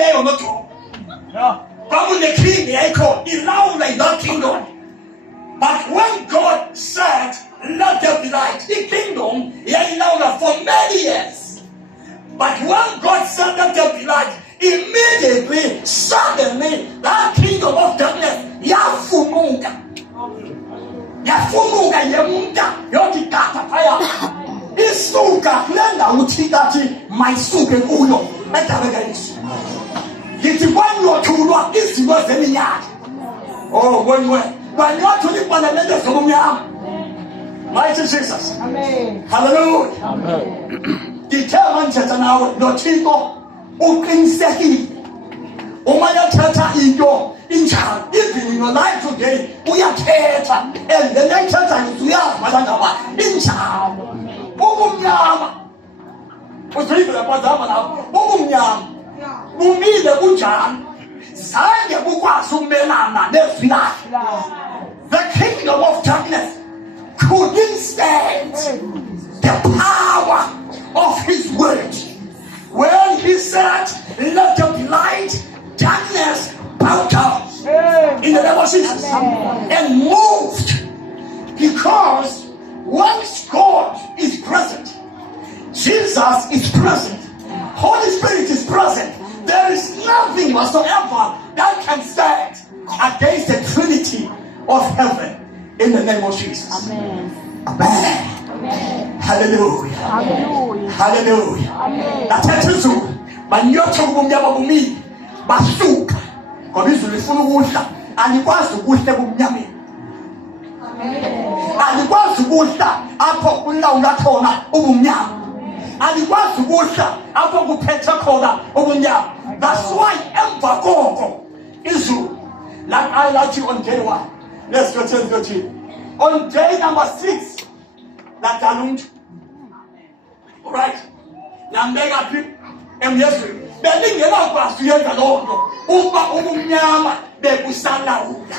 on the throne. But the king, he allowed that kingdom. But when God said, let there be light, the kingdom, he allowed for many years. But when God said, let there be light, immediately, suddenly, that kingdom of darkness, Yafumunga, Yamunga, Yotikata Paya, Isuka, Lenda, Utigati, my Suke Uno, Metavagaris. It's one or two, this was any yard. Oh, one way. But not to live one another from Yam. Mighty Jesus. Amen. Hallelujah. Amen. Determine that now, no people, Open Seki, Omaya Tata Ego, in child, if in your life today, we are Tata, and the next time we are Madama, in child, Bogum Yam, was people about Zamana, Bogum Yam. Bumi the Bujan, Sanya Bukwasu Melana, the kingdom of darkness couldn't stand the power of his word. When he said, let there be light, darkness bowed down in the name of Jesus and moved. Because once God is present, Jesus is present, Holy Spirit is present. There is nothing whatsoever that can stand against the Trinity of heaven in the name of Jesus. Amen. Amen. Amen. Hallelujah. Hallelujah. Hallelujah. Amen. Amen. Basuka. Kobizu lifuna alikwazi ukudla kumnyameni. Alikwazi ukudla apho kulawula khona ubumnyama. Alikwazi ukudla apho kuphethe khona ubumnyama. That's why emva koko Israel, like I like you on day 1. Let's go to on day number 6. Like Alund. Alright. Nambega pi Yesu. Beli ngela kwa suye ngalo. Uba ubumnyama bebusala uya.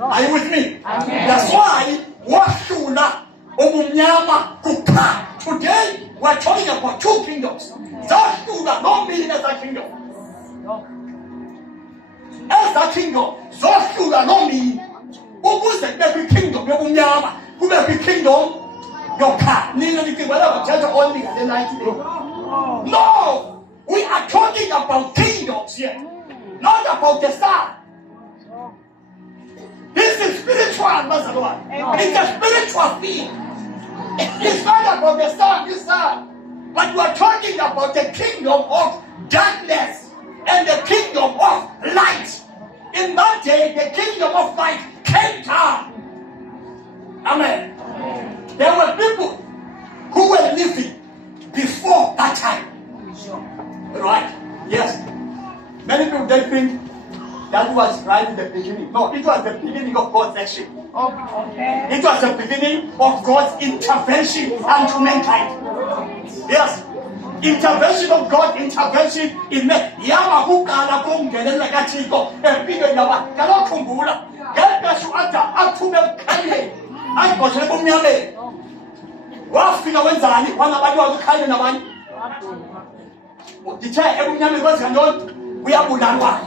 Are you with me? Amen. That's why washula ubumnyama kuka. Today we're talking about 2 kingdoms. Zashula no meaning as a kingdom. As a kingdom, Zashula no meaning. Who's the every kingdom? Ubumnyama. Who every kingdom? Your car. Only the 90 days. No! We are talking about kingdoms here, not about the sun. This is spiritual, Master Lord. It's a spiritual thing. It's not about the sun, this sun. But we are talking about the kingdom of darkness and the kingdom of light. In that day, the kingdom of light came down. Amen. There were people who were living before that time. Right? Yes. Many people they think that was right in the beginning. No, it was the beginning of God's action. Okay. It was the beginning of God's intervention unto mankind. Yes. Intervention of God, intervention in man. Yamahukala kungelela kachiko. Epiga yama. Kala kumbula. Gelka shuata. Atume kanye. Ayikoshe kumnyame. Wafika wenzani wana abantu wakukhanye nabanye. Dithe ebumnyame kwezandoni uyabulalwa.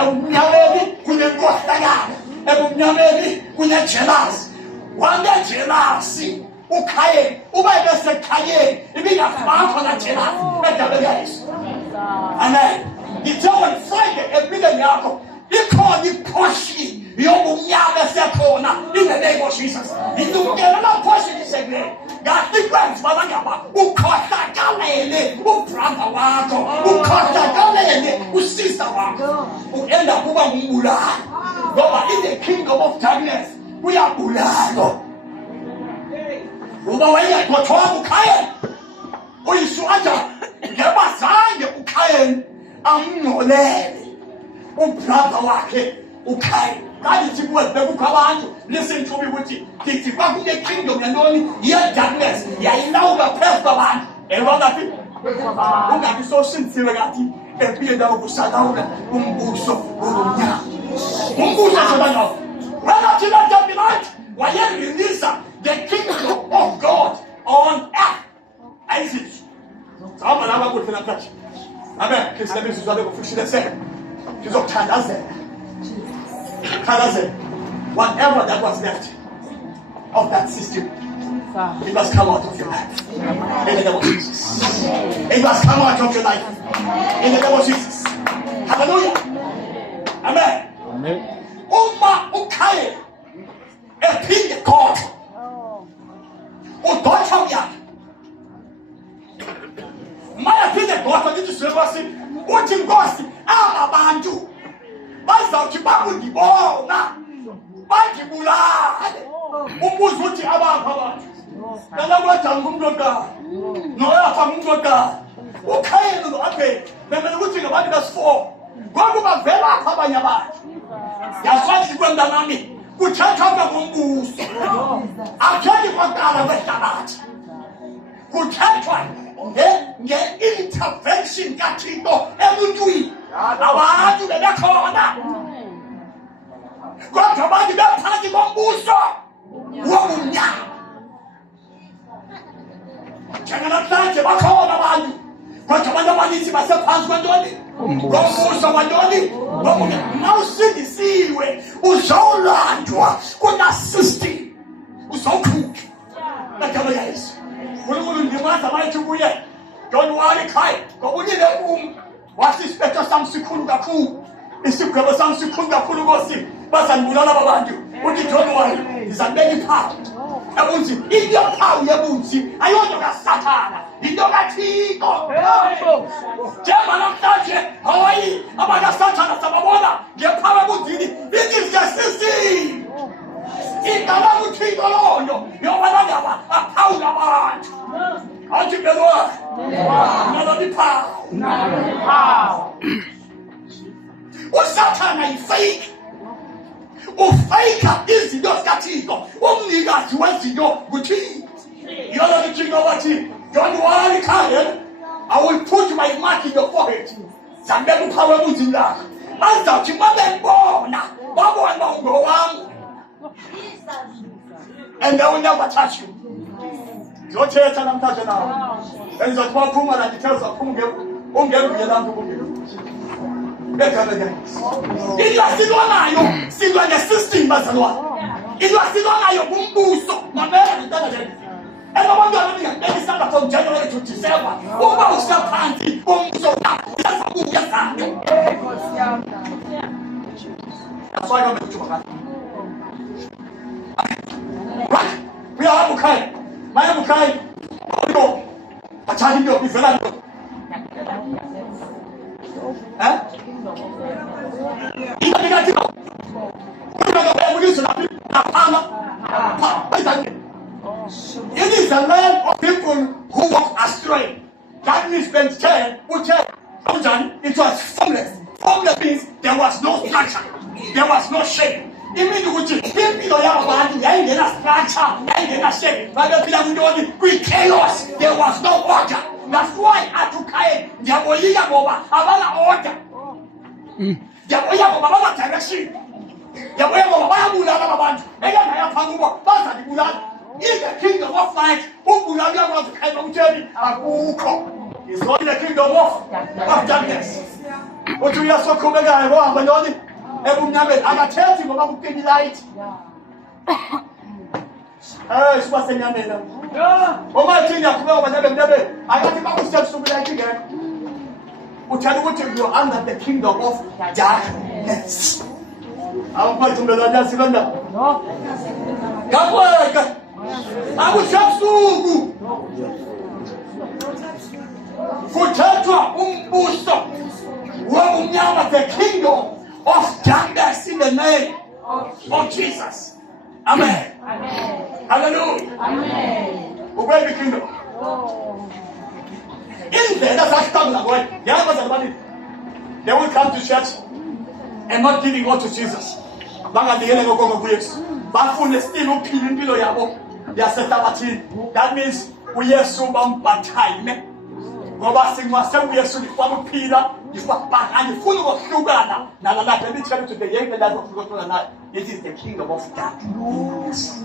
Ebumnyameni kunenkosakana. Ebumnyameni kunejealousy. Wande jealousy ukhaye ube bese khanye ibingafakho na jealousy edabela Yesu. Amen. Dithe on Friday empilweni yakho ikhona iportion yobumnyama esekhona in the name of Jesus. Ilungela la portion isegwe. Ngathi kwenza babangaba ukhohlakalele ubrother wakho, ukhohlakalele usister wakho. Uenda kuba ngumbulali. Ngoba in the kingdom of darkness uyabulala. Uba wayekhothwa uKhayini. Uyisuaja ngebazange uKhayini amngcolele ubrother wakhe uKhayini. Listen to me with it. The kingdom darkness. And that so sincere and be a why release the kingdom of God on earth. I see. Amen. Please let me use the official to say. She's of Tanaze. Whatever that was left of that system, it must come out of your life. In the name of Jesus. It must come out of your life. In the name of Jesus. Hallelujah. Amen. Uma ukaye. Epinye God. Udocha ya. Maya pine God ndithi siwasi. Uthi Nkosi abantu bazawuthi bakundibona. Bajibulale. Umbuzo uthi abapha abantu. Nalabodwa ngumntoka. Noyafa ngumntoka. Ukhayelo lo aphe. Bemele ukuthi ngabantu basi4. Ngoba bavela apha abanye abantu. Yasathi kwenda nami. Kuthathwa ngombuso. Akhethi kwaqala kwehlabathi. Kuthathwa nge-intervention kaThixo emuntwini. Abantu bebekhona. Kodwa abantu bephansi kombuso wobumnyama. Njenganamhlanje bakhona abantu. Kodwa abantu abaninzi basephansi kwantoni? Kombuso wantoni? Mawusindisiwe uzawulandwa kuna-system. Uzawukhupha. Ngegama likaYesu. uNkulunkulu ndimazi amayithi kuye. Don't worry khai. Ngoba unile wathi isibetho sami sikhulu kakhulu. Isigwebo sami sikhulu kakhulu Nkosi. Bazanibulala abantu. Uthi don't worry. Ngizanibeka iphawu. Ebunzini. Into yophawu yebunzini ayonto kaSathana. Into kaThixo. Njengoba namhlanje hayi abakaSathana sababona ngephawu ebunzini. It is the system. Igama kuThixo lonto yoba ndaba aphawu abantu. Athi belwa. Nalo iphawu. uSathana yifake. Ufake izinto zikaThixo. Umnikazi wezinto kuThixo. Yona uThixo wathi, don't worry Karen. I will put my mark in your forehead. Zambeka uphawu ebunzini lakho. Bazawuthi babembona. Babona ngowami. And they will never touch you. Zothetha namhlanje nawo. Enzothi baphuma la details aphuma ungeke lapho kungeke. Begala guys. Ilwasilwa nayo, silwa ngesystem bazalwane. Ilwasilwa nayo kumbuso. Mamela ngitanda nje. Abantu abaningi besanda from January to December. Uma usaphansi kumbuso wakho. Yazabuya sande. That's why I'm going to talk. Right. We are okay. My am okay. No. I tell you, be very good. Eh? Even if you know. It is the land of people who walk astray. That means when 10, it was formless. Formless means there was no structure. There was no shape. Even the people of structure, with chaos, there was no order. That's why Atukai, Yaboya Boba, Abana order. Yaboya Boba direction. Yaboya Boba, Megaya Panguba, Basa Bulan. In the kingdom of light, Ubulaga was the kind of journey, Abuko. It's not in the kingdom of darkness. What do you have so come again? Agathethi ngoba kupheli light. Siwase nyamela. Uma thina kuba banyabe akathi bakusebenzisa light again. Uthanda ukuthi you are under the kingdom of darkness. Awuphathi umbelana sibanda. No. Kakweka. Akushapsuku. Kuthathwa umbuso womnyama, the kingdom of darkness in the name of Jesus. Amen. Amen. Hallelujah. Amen. Obey the kingdom. In there, that's how come like what? They will come to church and not giving all to Jesus. That means we are so baptized. Ngoba singwase uYesu lifakuphila lifakubhakani funa ukuhlukana nalapha let me tell you today yeke la zokuhlukana nayo. It is the kingdom of darkness.